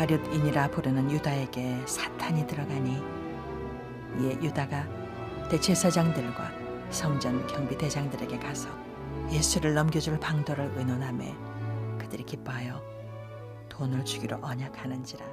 이스카리ot인이라 부르는 유다에게 사탄이 들어가니 이에 유다가 대제사장들과 성전 경비대장들에게 가서 예수를 넘겨줄 방도를 의논하매 그들이 기뻐하여 돈을 주기로 언약하는지라.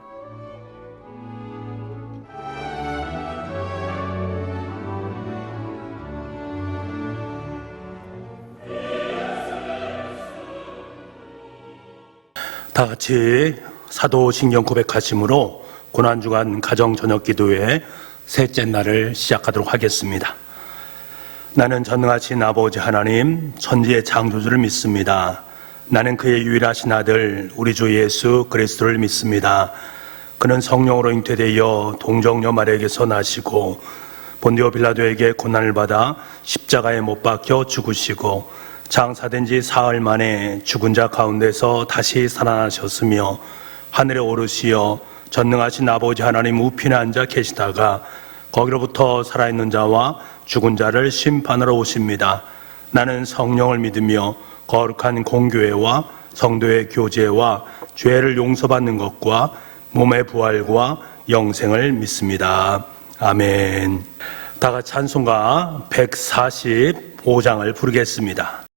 다 같이 사도신경 고백하심으로 고난주간 가정 저녁 기도회 셋째 날을 시작하도록 하겠습니다. 나는 전능하신 아버지 하나님 천지의 창조주를 믿습니다. 나는 그의 유일하신 아들 우리 주 예수 그리스도를 믿습니다. 그는 성령으로 잉태되어 동정녀 마리아에게서 나시고 본디오 빌라도에게 고난을 받아 십자가에 못 박혀 죽으시고 장사된 지 사흘 만에 죽은 자 가운데서 다시 살아나셨으며 하늘에 오르시어 전능하신 아버지 하나님 우편에 앉아 계시다가 거기로부터 살아있는 자와 죽은 자를 심판하러 오십니다. 나는 성령을 믿으며 거룩한 공교회와 성도의 교제와 죄를 용서받는 것과 몸의 부활과 영생을 믿습니다. 아멘. 다 같이 찬송가 145장을 부르겠습니다.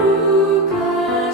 거룩한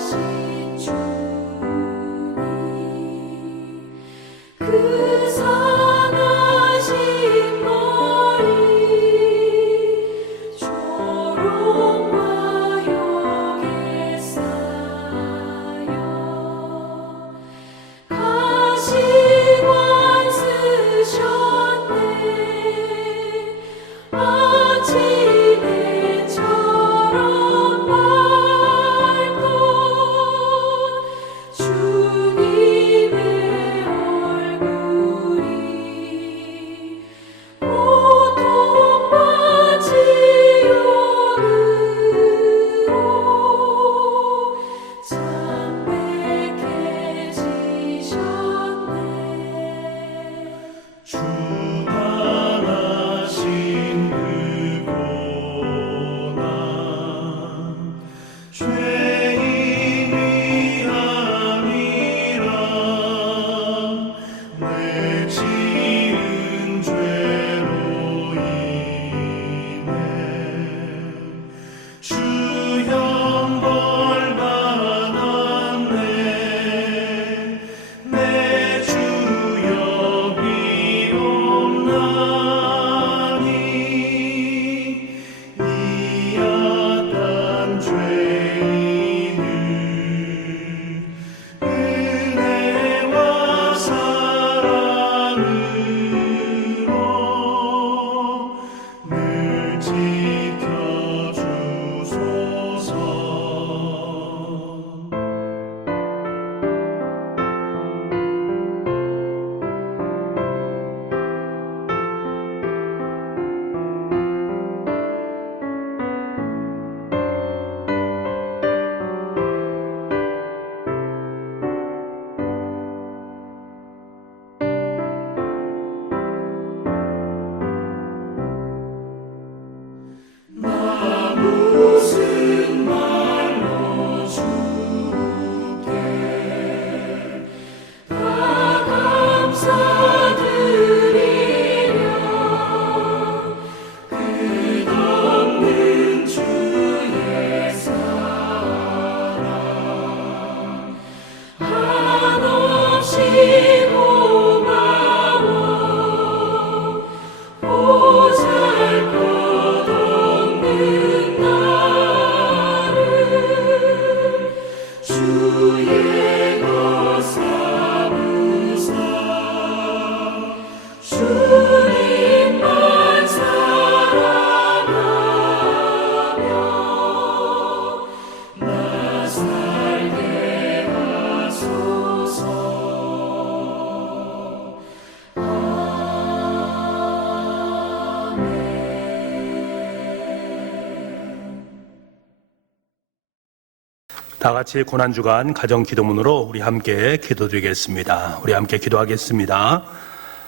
다 같이 고난주간 가정기도문으로 우리 함께 기도드리겠습니다. 우리 함께 기도하겠습니다.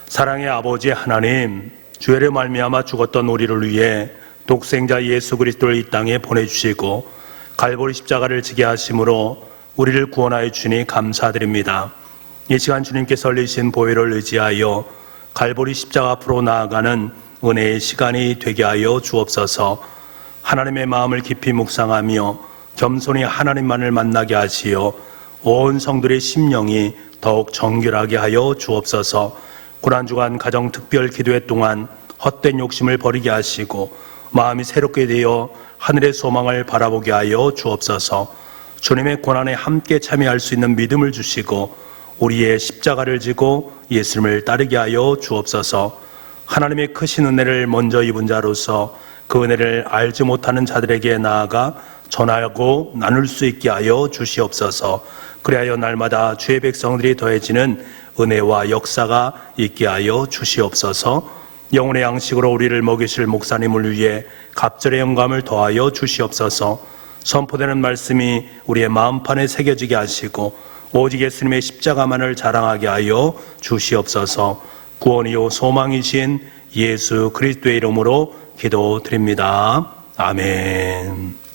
사랑의 아버지 하나님, 죄로 말미암아 죽었던 우리를 위해 독생자 예수 그리스도를 이 땅에 보내주시고 갈보리 십자가를 지게 하심으로 우리를 구원하여 주니 감사드립니다. 이 시간 주님께서 흘리신 보혈을 의지하여 갈보리 십자가 앞으로 나아가는 은혜의 시간이 되게 하여 주옵소서. 하나님의 마음을 깊이 묵상하며 겸손히 하나님만을 만나게 하시어 온 성들의 심령이 더욱 정결하게 하여 주옵소서. 고난주간 가정 특별 기도회 동안 헛된 욕심을 버리게 하시고 마음이 새롭게 되어 하늘의 소망을 바라보게 하여 주옵소서. 주님의 고난에 함께 참여할 수 있는 믿음을 주시고 우리의 십자가를 지고 예수님을 따르게 하여 주옵소서. 하나님의 크신 은혜를 먼저 입은 자로서 그 은혜를 알지 못하는 자들에게 나아가 전하고 나눌 수 있게 하여 주시옵소서. 그리하여 날마다 주의 백성들이 더해지는 은혜와 역사가 있게 하여 주시옵소서. 영혼의 양식으로 우리를 먹이실 목사님을 위해 갑절의 영감을 더하여 주시옵소서. 선포되는 말씀이 우리의 마음판에 새겨지게 하시고 오직 예수님의 십자가만을 자랑하게 하여 주시옵소서. 구원이요 소망이신 예수 그리스도의 이름으로 기도드립니다. 아멘.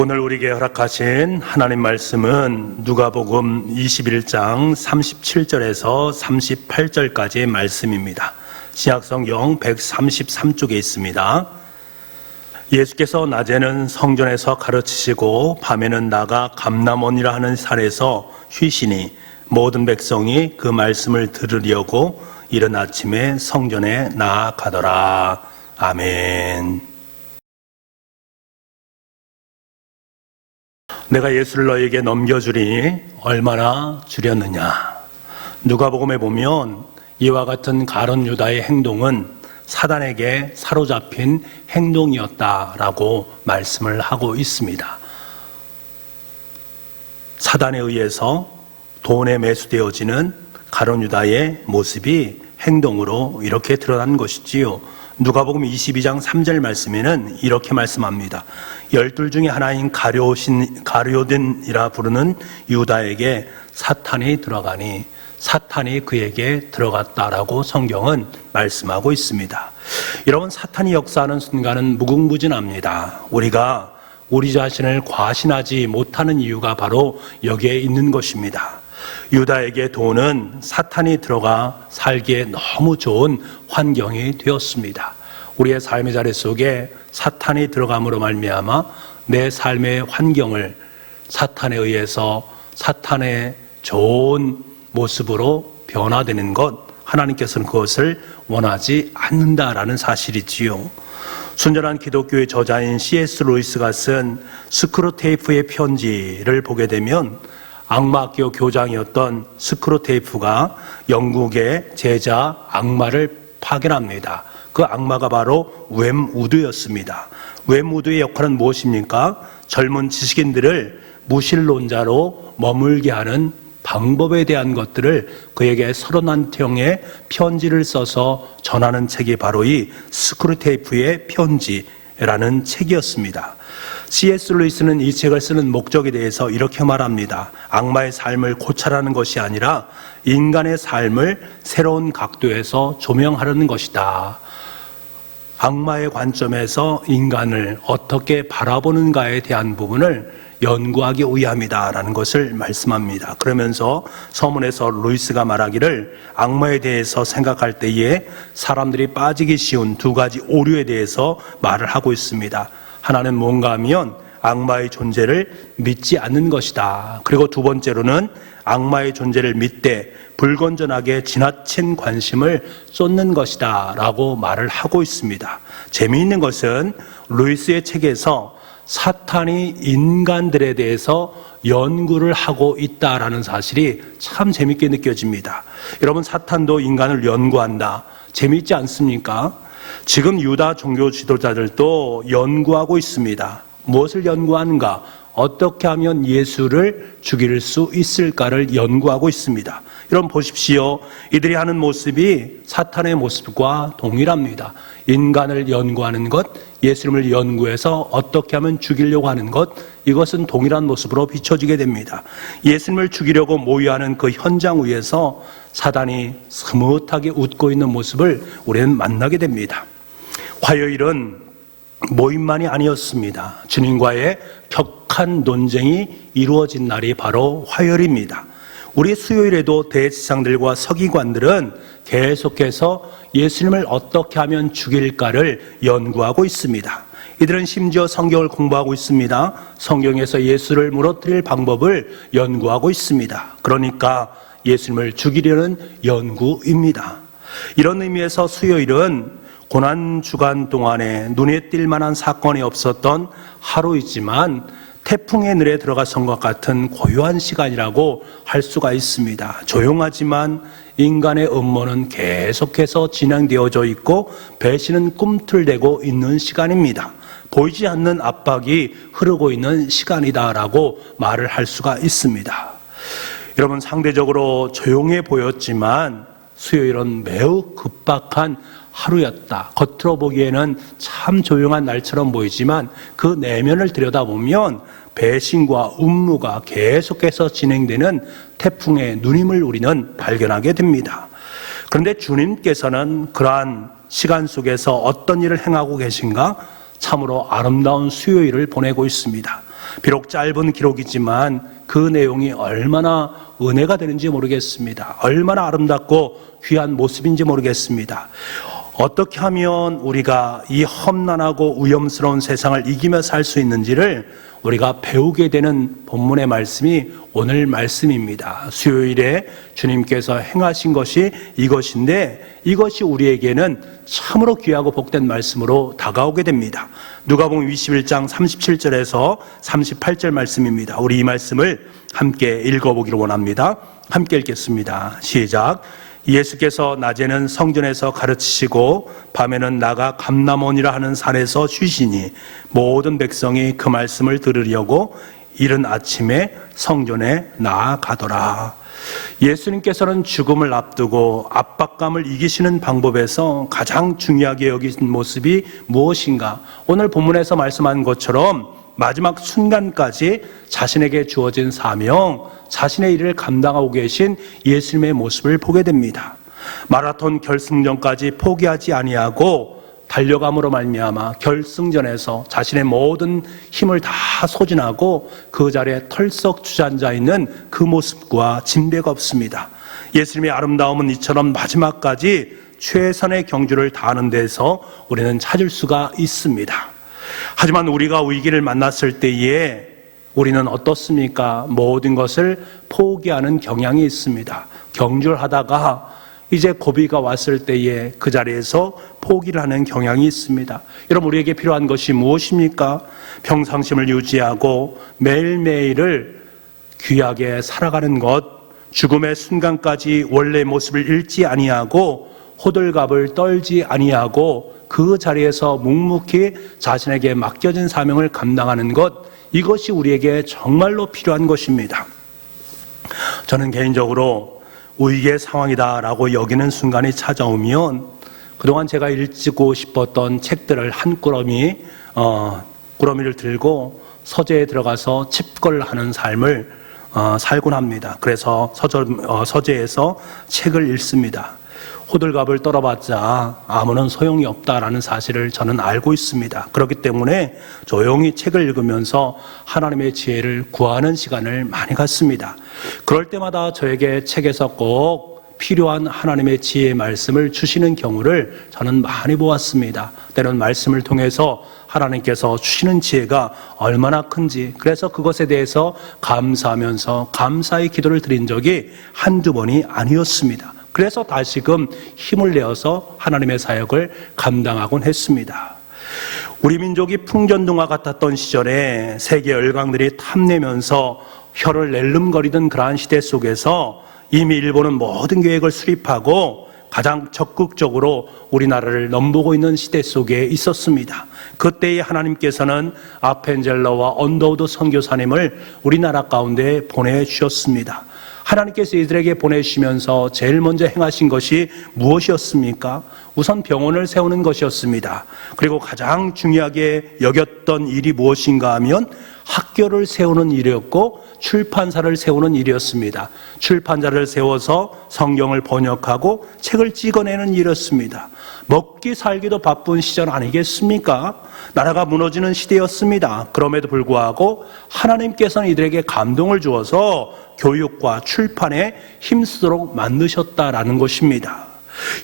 오늘 우리에게 허락하신 하나님 말씀은 누가복음 21장 37절에서 38절까지의 말씀입니다. 신약성경 133쪽에 있습니다. 예수께서 낮에는 성전에서 가르치시고 밤에는 나가 감람원이라 하는 산에서 쉬시니 모든 백성이 그 말씀을 들으려고 이른 아침에 성전에 나아가더라. 아멘. 내가 예수를 너에게 넘겨주리니 얼마나 주렸느냐. 누가복음에 보면 이와 같은 가룟 유다의 행동은 사단에게 사로잡힌 행동이었다라고 말씀을 하고 있습니다. 사단에 의해서 돈에 매수되어지는 가룟 유다의 모습이 행동으로 이렇게 드러난 것이지요. 누가복음 22장 3절 말씀에는 이렇게 말씀합니다. 12 중에 하나인 가룟이라 부르는 유다에게 사탄이 들어가니 사탄이 그에게 들어갔다라고 성경은 말씀하고 있습니다. 여러분, 사탄이 역사하는 순간은 무궁무진합니다. 우리가 우리 자신을 과신하지 못하는 이유가 바로 여기에 있는 것입니다. 유다에게 돈은 사탄이 들어가 살기에 너무 좋은 환경이 되었습니다. 우리의 삶의 자리 속에 사탄이 들어감으로 말미암아 내 삶의 환경을 사탄에 의해서 사탄의 좋은 모습으로 변화되는 것, 하나님께서는 그것을 원하지 않는다라는 사실이지요. 순전한 기독교의 저자인 C.S. 루이스가 쓴 스크루테이프의 편지를 보게 되면 악마학교 교장이었던 스크루테이프가 영국의 제자 악마를 파견합니다. 그 악마가 바로 웸우드였습니다. 웸우드의 역할은 무엇입니까? 젊은 지식인들을 무신론자로 머물게 하는 방법에 대한 것들을 그에게 31형의 편지를 써서 전하는 책이 바로 이 스크루테이프의 편지라는 책이었습니다. C.S. 루이스는 이 책을 쓰는 목적에 대해서 이렇게 말합니다. 악마의 삶을 고찰하는 것이 아니라 인간의 삶을 새로운 각도에서 조명하려는 것이다. 악마의 관점에서 인간을 어떻게 바라보는가에 대한 부분을 연구하기 위함이다라는 것을 말씀합니다. 그러면서 서문에서 루이스가 말하기를 악마에 대해서 생각할 때에 사람들이 빠지기 쉬운 두 가지 오류에 대해서 말을 하고 있습니다. 하나는 뭔가 하면 악마의 존재를 믿지 않는 것이다. 그리고 두 번째로는 악마의 존재를 믿되 불건전하게 지나친 관심을 쏟는 것이다 라고 말을 하고 있습니다. 재미있는 것은 루이스의 책에서 사탄이 인간들에 대해서 연구를 하고 있다라는 사실이 참 재밌게 느껴집니다. 여러분, 사탄도 인간을 연구한다. 재미있지 않습니까? 지금 유다 종교 지도자들도 연구하고 있습니다. 무엇을 연구하는가? 어떻게 하면 예수를 죽일 수 있을까를 연구하고 있습니다. 여러분 보십시오. 이들이 하는 모습이 사탄의 모습과 동일합니다. 인간을 연구하는 것, 예수님을 연구해서 어떻게 하면 죽이려고 하는 것, 이것은 동일한 모습으로 비춰지게 됩니다. 예수님을 죽이려고 모의하는 그 현장 위에서 사단이 스무트하게 웃고 있는 모습을 우리는 만나게 됩니다. 화요일은 모임만이 아니었습니다. 주님과의 격한 논쟁이 이루어진 날이 바로 화요일입니다. 우리 수요일에도 대제사장들과 서기관들은 계속해서 예수님을 어떻게 하면 죽일까를 연구하고 있습니다. 이들은 심지어 성경을 공부하고 있습니다. 성경에서 예수를 무너뜨릴 방법을 연구하고 있습니다. 그러니까 예수님을 죽이려는 연구입니다. 이런 의미에서 수요일은 고난주간 동안에 눈에 띌 만한 사건이 없었던 하루이지만 태풍의 늘에 들어가선 것 같은 고요한 시간이라고 할 수가 있습니다. 조용하지만 인간의 음모는 계속해서 진행되어져 있고 배신은 꿈틀대고 있는 시간입니다. 보이지 않는 압박이 흐르고 있는 시간이다라고 말을 할 수가 있습니다. 여러분, 상대적으로 조용해 보였지만 수요일은 매우 급박한 하루였다. 겉으로 보기에는 참 조용한 날처럼 보이지만 그 내면을 들여다보면 배신과 음모가 계속해서 진행되는 태풍의 누님을 우리는 발견하게 됩니다. 그런데 주님께서는 그러한 시간 속에서 어떤 일을 행하고 계신가? 참으로 아름다운 수요일을 보내고 있습니다. 비록 짧은 기록이지만 그 내용이 얼마나 은혜가 되는지 모르겠습니다. 얼마나 아름답고 귀한 모습인지 모르겠습니다. 어떻게 하면 우리가 이 험난하고 위험스러운 세상을 이기며 살 수 있는지를 우리가 배우게 되는 본문의 말씀이 오늘 말씀입니다. 수요일에 주님께서 행하신 것이 이것인데 이것이 우리에게는 참으로 귀하고 복된 말씀으로 다가오게 됩니다. 누가복음 21장 37절에서 38절 말씀입니다. 우리 이 말씀을 함께 읽어보기를 원합니다. 함께 읽겠습니다. 시작. 예수께서 낮에는 성전에서 가르치시고 밤에는 나가 감람원이라 하는 산에서 쉬시니 모든 백성이 그 말씀을 들으려고 이른 아침에 성전에 나아가더라. 예수님께서는 죽음을 앞두고 압박감을 이기시는 방법에서 가장 중요하게 여기신 모습이 무엇인가? 오늘 본문에서 말씀한 것처럼 마지막 순간까지 자신에게 주어진 사명, 자신의 일을 감당하고 계신 예수님의 모습을 보게 됩니다. 마라톤 결승전까지 포기하지 아니하고 달려감으로 말미암아 결승전에서 자신의 모든 힘을 다 소진하고 그 자리에 털썩 주저앉아 있는 그 모습과 진배가 없습니다. 예수님의 아름다움은 이처럼 마지막까지 최선의 경주를 다하는 데서 우리는 찾을 수가 있습니다. 하지만 우리가 위기를 만났을 때에 우리는 어떻습니까? 모든 것을 포기하는 경향이 있습니다. 경주를 하다가 이제 고비가 왔을 때에 그 자리에서 포기를 하는 경향이 있습니다. 여러분, 우리에게 필요한 것이 무엇입니까? 평상심을 유지하고 매일매일을 귀하게 살아가는 것, 죽음의 순간까지 원래 모습을 잃지 아니하고 호들갑을 떨지 아니하고 그 자리에서 묵묵히 자신에게 맡겨진 사명을 감당하는 것, 이것이 우리에게 정말로 필요한 것입니다. 저는 개인적으로 위기의 상황이다라고 여기는 순간이 찾아오면 그동안 제가 읽고 싶었던 책들을 한 꾸러미를 들고 서재에 들어가서 칩거를 하는 삶을 살곤 합니다. 그래서 서재에서 책을 읽습니다. 호들갑을 떨어봤자 아무런 소용이 없다라는 사실을 저는 알고 있습니다. 그렇기 때문에 조용히 책을 읽으면서 하나님의 지혜를 구하는 시간을 많이 갖습니다. 그럴 때마다 저에게 책에서 꼭 필요한 하나님의 지혜의 말씀을 주시는 경우를 저는 많이 보았습니다. 때론 말씀을 통해서 하나님께서 주시는 지혜가 얼마나 큰지, 그래서 그것에 대해서 감사하면서 감사의 기도를 드린 적이 한두 번이 아니었습니다. 그래서 다시금 힘을 내어서 하나님의 사역을 감당하곤 했습니다. 우리 민족이 풍전등화 같았던 시절에 세계 열강들이 탐내면서 혀를 낼름거리던 그러한 시대 속에서 이미 일본은 모든 계획을 수립하고 가장 적극적으로 우리나라를 넘보고 있는 시대 속에 있었습니다. 그때에 하나님께서는 아펜젤러와 언더우드 선교사님을 우리나라 가운데 보내주셨습니다. 하나님께서 이들에게 보내시면서 제일 먼저 행하신 것이 무엇이었습니까? 우선 병원을 세우는 것이었습니다. 그리고 가장 중요하게 여겼던 일이 무엇인가 하면 학교를 세우는 일이었고 출판사를 세우는 일이었습니다. 출판사를 세워서 성경을 번역하고 책을 찍어내는 일이었습니다. 먹기 살기도 바쁜 시절 아니겠습니까? 나라가 무너지는 시대였습니다. 그럼에도 불구하고 하나님께서는 이들에게 감동을 주어서 교육과 출판에 힘쓰도록 만드셨다라는 것입니다.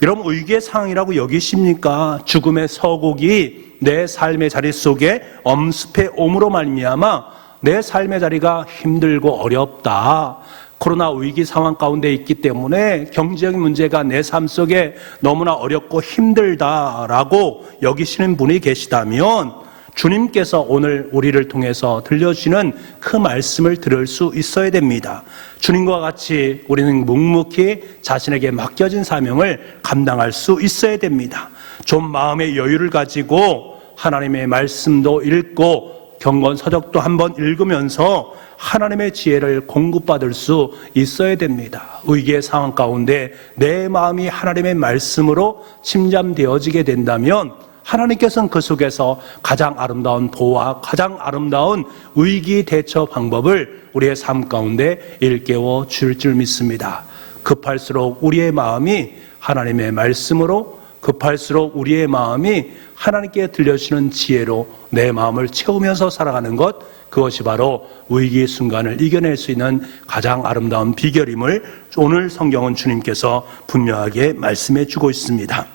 여러분, 위기의 상황이라고 여기십니까? 죽음의 서곡이 내 삶의 자리 속에 엄습해 옴으로 말미암아 내 삶의 자리가 힘들고 어렵다. 코로나 위기 상황 가운데 있기 때문에 경제적인 문제가 내 삶 속에 너무나 어렵고 힘들다라고 여기시는 분이 계시다면 주님께서 오늘 우리를 통해서 들려주시는 그 말씀을 들을 수 있어야 됩니다. 주님과 같이 우리는 묵묵히 자신에게 맡겨진 사명을 감당할 수 있어야 됩니다. 좀 마음의 여유를 가지고 하나님의 말씀도 읽고 경건 서적도 한번 읽으면서 하나님의 지혜를 공급받을 수 있어야 됩니다. 위기의 상황 가운데 내 마음이 하나님의 말씀으로 침잠되어지게 된다면 하나님께서는 그 속에서 가장 아름다운 보호와 가장 아름다운 위기 대처 방법을 우리의 삶 가운데 일깨워 줄 줄 믿습니다. 급할수록 우리의 마음이 하나님의 말씀으로, 급할수록 우리의 마음이 하나님께 들려주시는 지혜로 내 마음을 채우면서 살아가는 것, 그것이 바로 위기의 순간을 이겨낼 수 있는 가장 아름다운 비결임을 오늘 성경은 주님께서 분명하게 말씀해 주고 있습니다.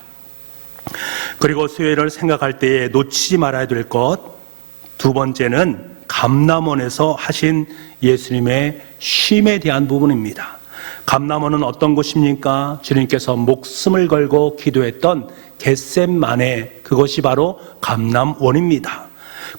그리고 수요일을 생각할 때에 놓치지 말아야 될 것, 두 번째는 감람원에서 하신 예수님의 쉼에 대한 부분입니다. 감람원은 어떤 곳입니까? 주님께서 목숨을 걸고 기도했던 겟셋마네, 그것이 바로 감람원입니다.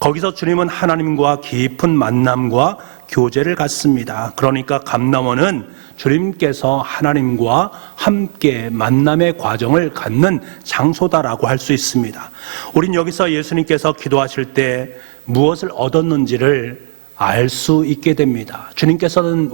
거기서 주님은 하나님과 깊은 만남과 교제를 갖습니다. 그러니까 감람원은 주님께서 하나님과 함께 만남의 과정을 갖는 장소다라고 할 수 있습니다. 우린 여기서 예수님께서 기도하실 때 무엇을 얻었는지를 알 수 있게 됩니다. 주님께서는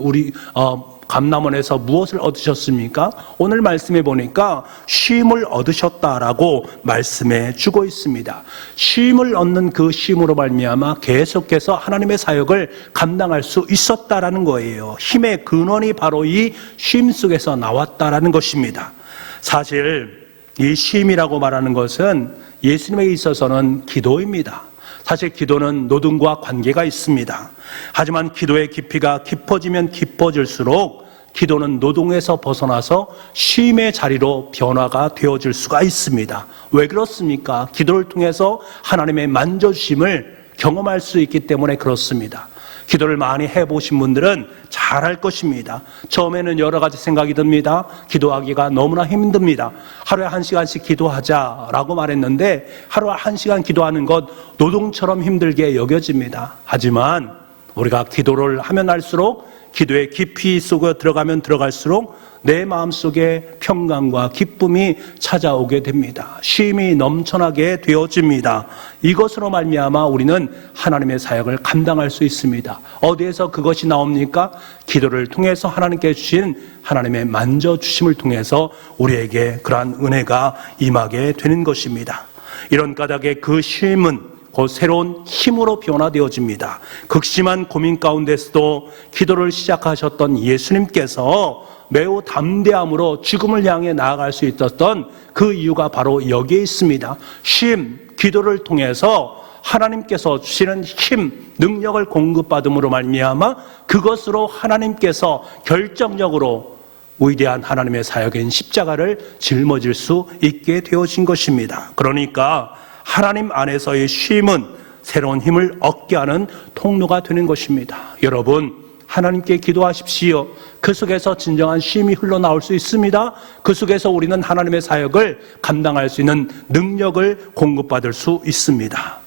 감람원에서 무엇을 얻으셨습니까? 오늘 말씀해 보니까 쉼을 얻으셨다라고 말씀해 주고 있습니다. 쉼을 얻는 그 쉼으로 말미암아 계속해서 하나님의 사역을 감당할 수 있었다라는 거예요. 힘의 근원이 바로 이 쉼 속에서 나왔다라는 것입니다. 사실 이 쉼이라고 말하는 것은 예수님에 있어서는 기도입니다. 사실 기도는 노동과 관계가 있습니다. 하지만 기도의 깊이가 깊어지면 깊어질수록 기도는 노동에서 벗어나서 쉼의 자리로 변화가 되어질 수가 있습니다. 왜 그렇습니까? 기도를 통해서 하나님의 만져주심을 경험할 수 있기 때문에 그렇습니다. 기도를 많이 해보신 분들은 잘 알 것입니다. 처음에는 여러 가지 생각이 듭니다. 기도하기가 너무나 힘듭니다. 하루에 1시간씩 기도하자라고 말했는데 하루에 1시간 기도하는 것 노동처럼 힘들게 여겨집니다. 하지만 우리가 기도를 하면 할수록 기도의 깊이 속에 들어가면 들어갈수록 내 마음속에 평강과 기쁨이 찾아오게 됩니다. 쉼이 넘쳐나게 되어집니다. 이것으로 말미암아 우리는 하나님의 사역을 감당할 수 있습니다. 어디에서 그것이 나옵니까? 기도를 통해서 하나님께 주신 하나님의 만져주심을 통해서 우리에게 그러한 은혜가 임하게 되는 것입니다. 이런 까닭에 그 쉼은 곧 새로운 힘으로 변화되어집니다. 극심한 고민 가운데서도 기도를 시작하셨던 예수님께서 매우 담대함으로 죽음을 향해 나아갈 수 있었던 그 이유가 바로 여기에 있습니다. 쉼, 기도를 통해서 하나님께서 주시는 힘, 능력을 공급받음으로 말미암아 그것으로 하나님께서 결정적으로 위대한 하나님의 사역인 십자가를 짊어질 수 있게 되어진 것입니다. 그러니까 하나님 안에서의 쉼은 새로운 힘을 얻게 하는 통로가 되는 것입니다. 여러분, 하나님께 기도하십시오. 그 속에서 진정한 쉼이 흘러나올 수 있습니다. 그 속에서 우리는 하나님의 사역을 감당할 수 있는 능력을 공급받을 수 있습니다.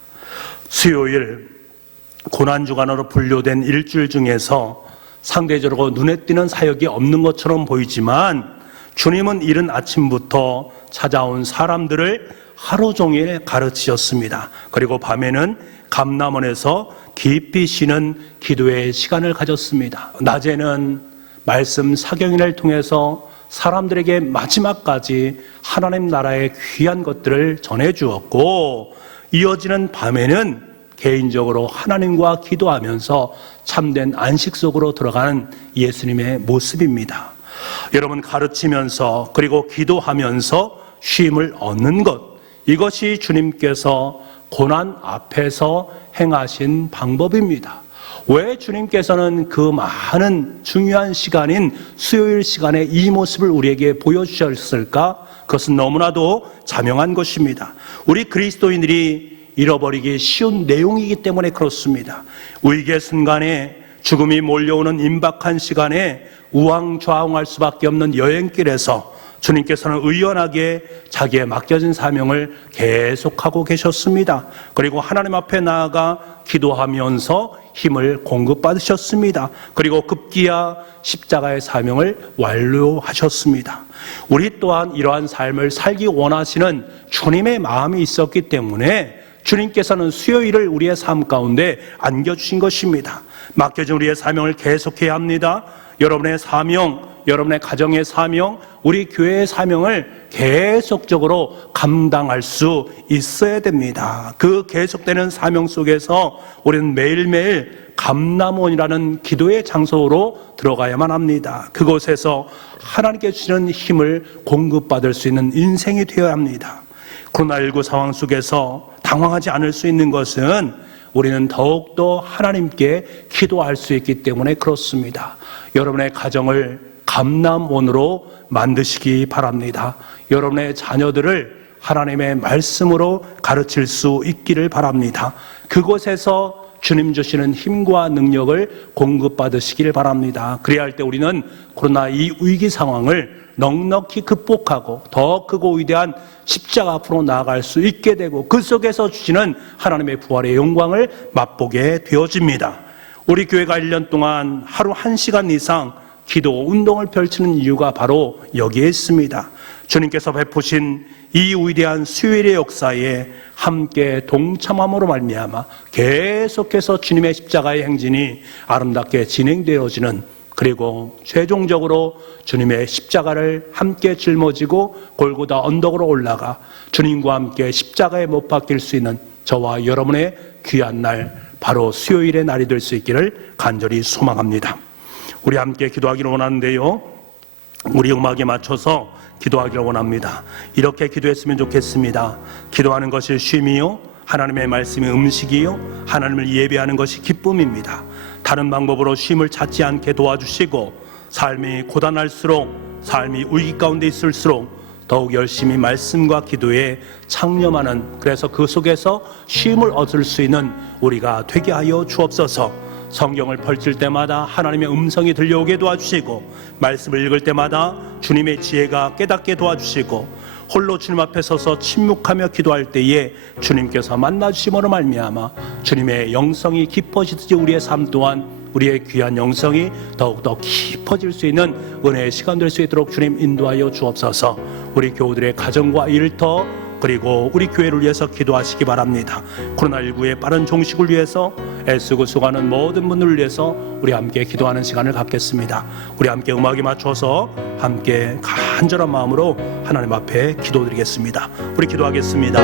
수요일 고난주간으로 분류된 일주일 중에서 상대적으로 눈에 띄는 사역이 없는 것처럼 보이지만 주님은 이른 아침부터 찾아온 사람들을 하루 종일 가르치셨습니다. 그리고 밤에는 감람원에서 깊이 쉬는 기도의 시간을 가졌습니다. 낮에는 말씀 사경인을 통해서 사람들에게 마지막까지 하나님 나라의 귀한 것들을 전해주었고, 이어지는 밤에는 개인적으로 하나님과 기도하면서 참된 안식 속으로 들어가는 예수님의 모습입니다. 여러분, 가르치면서 그리고 기도하면서 쉼을 얻는 것, 이것이 주님께서 고난 앞에서 행하신 방법입니다. 왜 주님께서는 그 많은 중요한 시간인 수요일 시간에 이 모습을 우리에게 보여주셨을까? 그것은 너무나도 자명한 것입니다. 우리 그리스도인들이 잃어버리기 쉬운 내용이기 때문에 그렇습니다. 위기의 순간에 죽음이 몰려오는 임박한 시간에 우왕좌왕할 수밖에 없는 여행길에서 주님께서는 의연하게 자기의 맡겨진 사명을 계속하고 계셨습니다. 그리고 하나님 앞에 나아가 기도하면서 힘을 공급받으셨습니다. 그리고 급기야 십자가의 사명을 완료하셨습니다. 우리 또한 이러한 삶을 살기 원하시는 주님의 마음이 있었기 때문에 주님께서는 수요일을 우리의 삶 가운데 안겨주신 것입니다. 맡겨진 우리의 사명을 계속해야 합니다. 여러분의 사명, 여러분의 가정의 사명, 우리 교회의 사명을 계속적으로 감당할 수 있어야 됩니다. 그 계속되는 사명 속에서 우리는 매일매일 감람원이라는 기도의 장소로 들어가야만 합니다. 그곳에서 하나님께 주시는 힘을 공급받을 수 있는 인생이 되어야 합니다. 코로나19 상황 속에서 당황하지 않을 수 있는 것은 우리는 더욱더 하나님께 기도할 수 있기 때문에 그렇습니다. 여러분의 가정을 감람원으로 만드시기 바랍니다. 여러분의 자녀들을 하나님의 말씀으로 가르칠 수 있기를 바랍니다. 그곳에서 주님 주시는 힘과 능력을 공급받으시기를 바랍니다. 그래야 할 때 우리는 코로나 이 위기 상황을 넉넉히 극복하고 더 크고 위대한 십자가 앞으로 나아갈 수 있게 되고, 그 속에서 주시는 하나님의 부활의 영광을 맛보게 되어집니다. 우리 교회가 1년 동안 하루 1시간 이상 기도 운동을 펼치는 이유가 바로 여기에 있습니다. 주님께서 베푸신 이 위대한 수요일의 역사에 함께 동참함으로 말미암아 계속해서 주님의 십자가의 행진이 아름답게 진행되어지는, 그리고 최종적으로 주님의 십자가를 함께 짊어지고 골고다 언덕으로 올라가 주님과 함께 십자가에 못 박힐 수 있는 저와 여러분의 귀한 날, 바로 수요일의 날이 될 수 있기를 간절히 소망합니다. 우리 함께 기도하기를 원하는데요, 우리 음악에 맞춰서 기도하기를 원합니다. 이렇게 기도했으면 좋겠습니다. 기도하는 것이 쉼이요, 하나님의 말씀이 음식이요, 하나님을 예배하는 것이 기쁨입니다. 다른 방법으로 쉼을 찾지 않게 도와주시고, 삶이 고단할수록, 삶이 위기 가운데 있을수록 더욱 열심히 말씀과 기도에 창념하는, 그래서 그 속에서 쉼을 얻을 수 있는 우리가 되게 하여 주옵소서. 성경을 펼칠 때마다 하나님의 음성이 들려오게 도와주시고, 말씀을 읽을 때마다 주님의 지혜가 깨닫게 도와주시고, 홀로 주님 앞에 서서 침묵하며 기도할 때에 주님께서 만나주심으로 말미암아 주님의 영성이 깊어지듯이 우리의 삶 또한, 우리의 귀한 영성이 더욱더 깊어질 수 있는 은혜의 시간 될 수 있도록 주님 인도하여 주옵소서. 우리 교우들의 가정과 일터, 그리고 우리 교회를 위해서 기도하시기 바랍니다. 코로나19의 빠른 종식을 위해서 애쓰고 수고하는 모든 분들을 위해서 우리 함께 기도하는 시간을 갖겠습니다. 우리 함께 음악에 맞춰서 함께 간절한 마음으로 하나님 앞에 기도드리겠습니다. 우리 기도하겠습니다.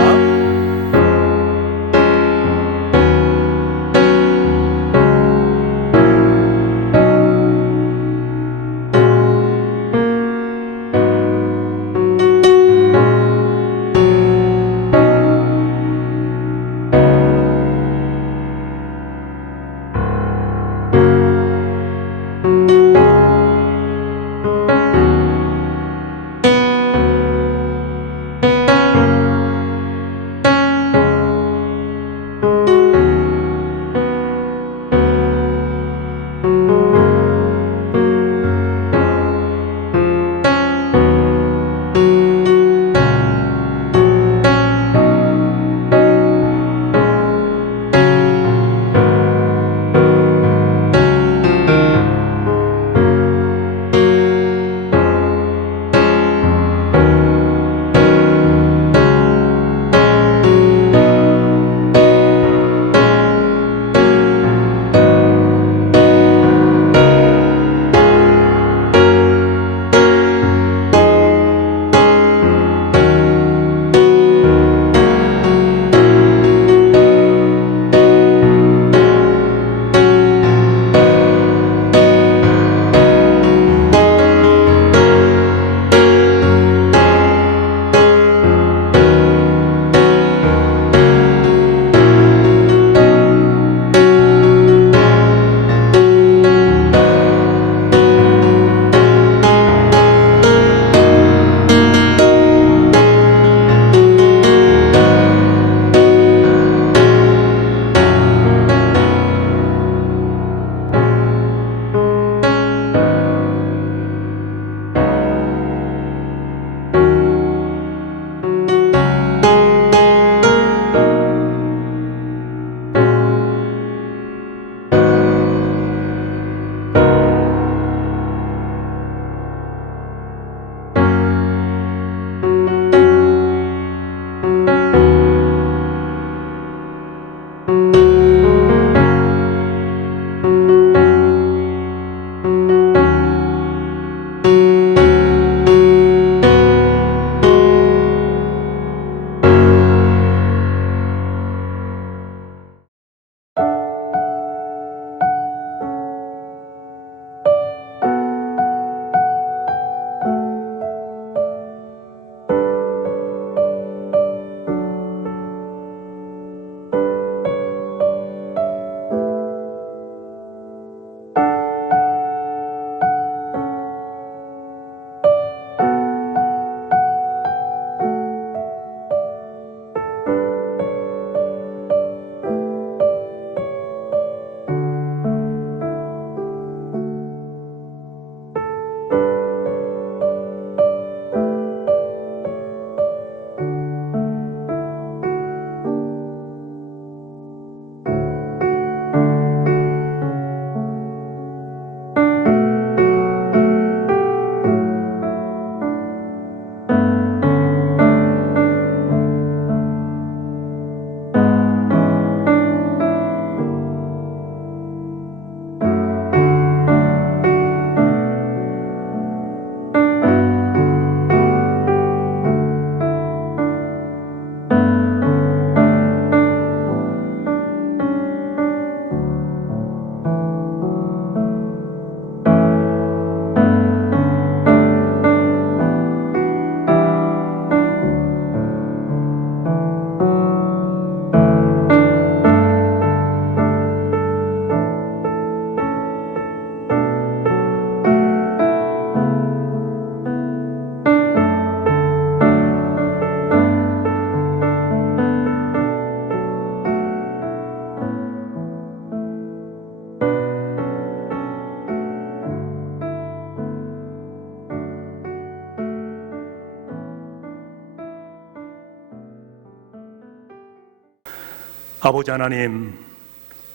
아버지 하나님,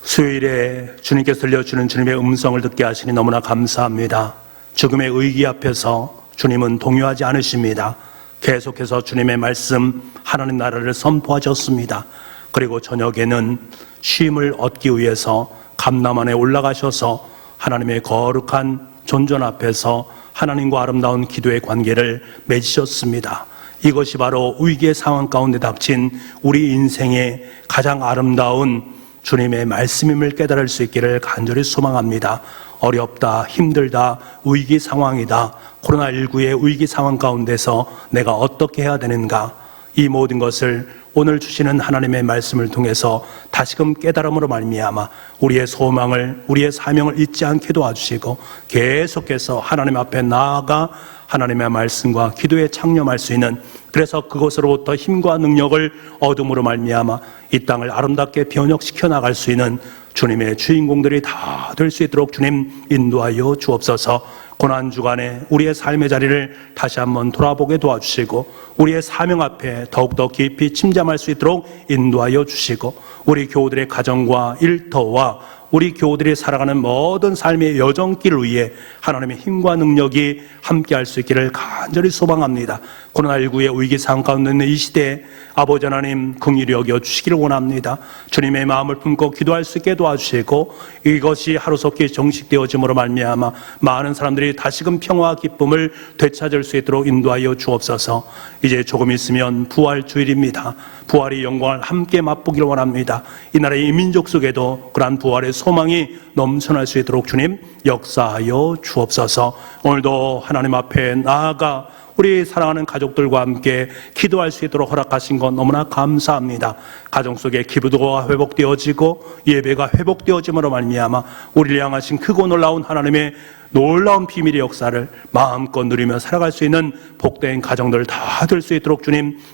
수요일에 주님께서 들려주는 주님의 음성을 듣게 하시니 너무나 감사합니다. 죽음의 의기 앞에서 주님은 동요하지 않으십니다. 계속해서 주님의 말씀, 하나님 나라를 선포하셨습니다. 그리고 저녁에는 쉼을 얻기 위해서 감람원에 올라가셔서 하나님의 거룩한 존전 앞에서 하나님과 아름다운 기도의 관계를 맺으셨습니다. 이것이 바로 위기의 상황 가운데 닥친 우리 인생의 가장 아름다운 주님의 말씀임을 깨달을 수 있기를 간절히 소망합니다. 어렵다, 힘들다, 위기 상황이다, 코로나19의 위기 상황 가운데서 내가 어떻게 해야 되는가, 이 모든 것을 오늘 주시는 하나님의 말씀을 통해서 다시금 깨달음으로 말미암아 우리의 소망을, 우리의 사명을 잊지 않게 도와주시고 계속해서 하나님 앞에 나아가 하나님의 말씀과 기도에 창념할 수 있는, 그래서 그것으로부터 힘과 능력을 얻음으로 말미암아 이 땅을 아름답게 변혁시켜 나갈 수 있는 주님의 주인공들이 다 될 수 있도록 주님 인도하여 주옵소서. 고난주간에 우리의 삶의 자리를 다시 한번 돌아보게 도와주시고 우리의 사명 앞에 더욱더 깊이 침잠할 수 있도록 인도하여 주시고 우리 교우들의 가정과 일터와 우리 교우들이 살아가는 모든 삶의 여정길을 위해 하나님의 힘과 능력이 함께할 수 있기를 간절히 소망합니다. 코로나19의 위기 상황 가운데 있는 이 시대에 아버지 하나님 긍휼히 여겨 주시기를 원합니다. 주님의 마음을 품고 기도할 수 있게 도와주시고 이것이 하루속히 정식되어짐으로 말미암아 많은 사람들이 다시금 평화와 기쁨을 되찾을 수 있도록 인도하여 주옵소서. 이제 조금 있으면 부활주일입니다. 부활의 영광을 함께 맛보기를 원합니다. 이 나라의 이 민족 속에도 그러한 부활의 소망이 넘쳐날 수 있도록 주님 역사하여 주옵소서. 오늘도 하나님 앞에 나아가 우리 사랑하는 가족들과 함께 기도할 수 있도록 허락하신 것 너무나 감사합니다. 가정 속에 기도가 회복되어지고 예배가 회복되어짐으로 말미암아 우리를 향하신 크고 놀라운 하나님의 놀라운 비밀의 역사를 마음껏 누리며 살아갈 수 있는 복된 가정들 다 될 수 있도록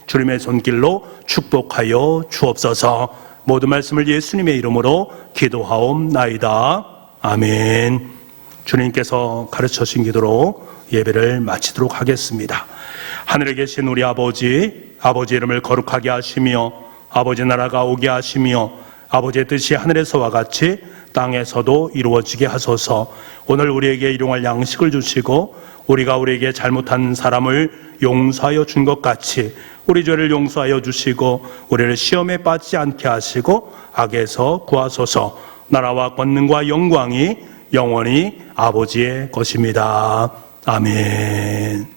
주님의 손길로 축복하여 주옵소서. 모든 말씀을 예수님의 이름으로 기도하옵나이다. 아멘. 주님께서 가르쳐 주신 기도로 예배를 마치도록 하겠습니다. 하늘에 계신 우리 아버지, 아버지 이름을 거룩하게 하시며 아버지 나라가 오게 하시며 아버지의 뜻이 하늘에서와 같이 땅에서도 이루어지게 하소서. 오늘 우리에게 일용할 양식을 주시고 우리가 우리에게 잘못한 사람을 용서하여 준 것 같이 우리 죄를 용서하여 주시고 우리를 시험에 빠지지 않게 하시고 악에서 구하소서. 나라와 권능과 영광이 영원히 아버지의 것입니다. 아멘.